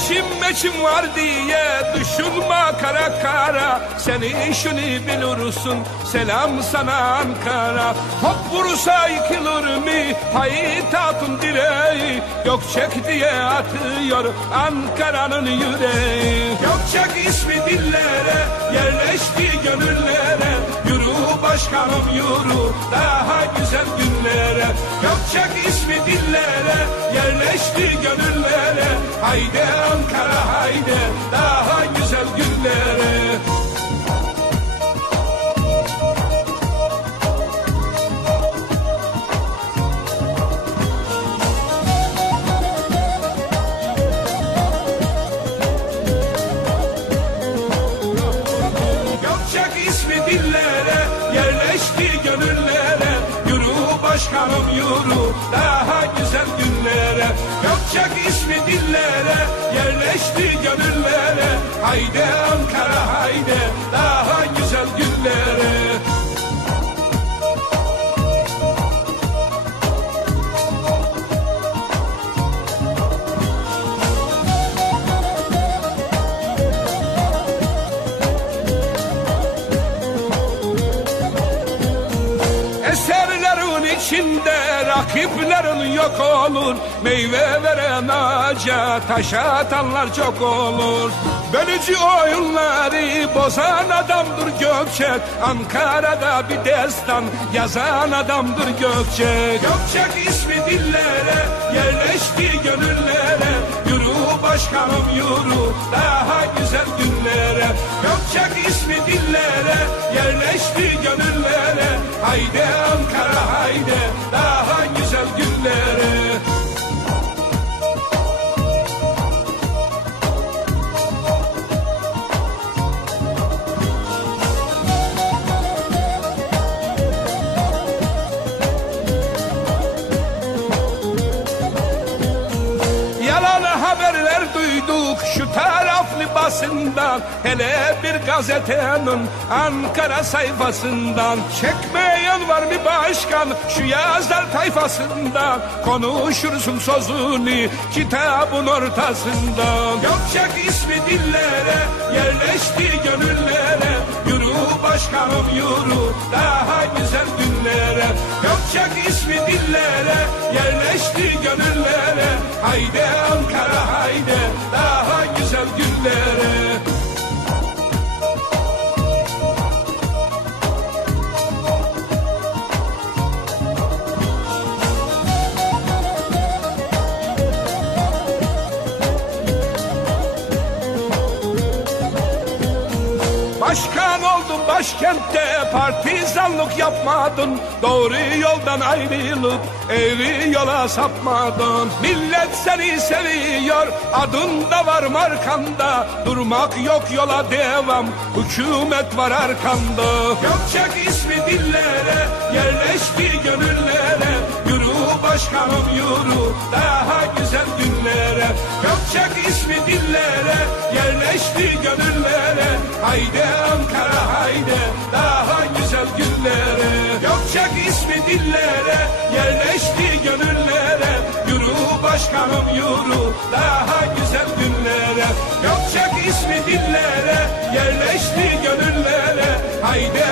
Seçim meçim var diye düşünme kara kara. Seni şunu bilirsin selam sana Ankara. Top vursa yıkılır mı? Haytatın direği Gökçek diye atıyor Ankara'nın yüreği. Gökçek ismi dillere yerleşti gönüllere Yürü başkanım yürü. Daha güzel günlere Gökçek ismi dillere yerleşti gönüllere. Haydi Ankara başkanım yürü daha güzel günlere. Gökçek ismi dillere? Yerleşti gönüllere. Haydi içinde rakiplerin yok olur. Meyve veren ağaca taş atanlar çok olur. Bölücü oyunları bozan adamdır Gökçek. Ankara'da bir destan yazan adamdır Gökçek. Gökçek ismi dillere yerleşti gönüllere. Yürü başkanım yürü daha güzel günlere. Gökçek ismi dillere yerleşti gönüllere Haydi Ankara haydi haberler duyduk şu taraflı basından. Hele bir gazetenin Ankara sayfasından. Çekmeyen var mı başkan şu yazar tayfasından? Konuşursun sözünü kitabın ortasından. Gökçek ismi dillere yerleşti gönüllere. Yürü başkanım yürü daha güzel günlere Gökçek ismi dillere yerleşti gönüllere Haydi Ankara haydi. Daha güzel günlere. Başkan oldun başkentte partizanlık yapmadın. Doğru yoldan ayrılıp eğri yola sapmadın. Millet seni seviyor adın da var markanda. Durmak yok yola devam hükümet var arkanda. Gökçek ismi dillere yerleşti gönüllere. Yürü başkanım yürü daha güzel günlere. Gökçek ismi dillere yerleşti gönüllere. Haydi yerleşti gönüllere Yürü başkanım yürü. Daha güzel günlere. Gökçek ismi dillere yerleşti gönüllere. Haydi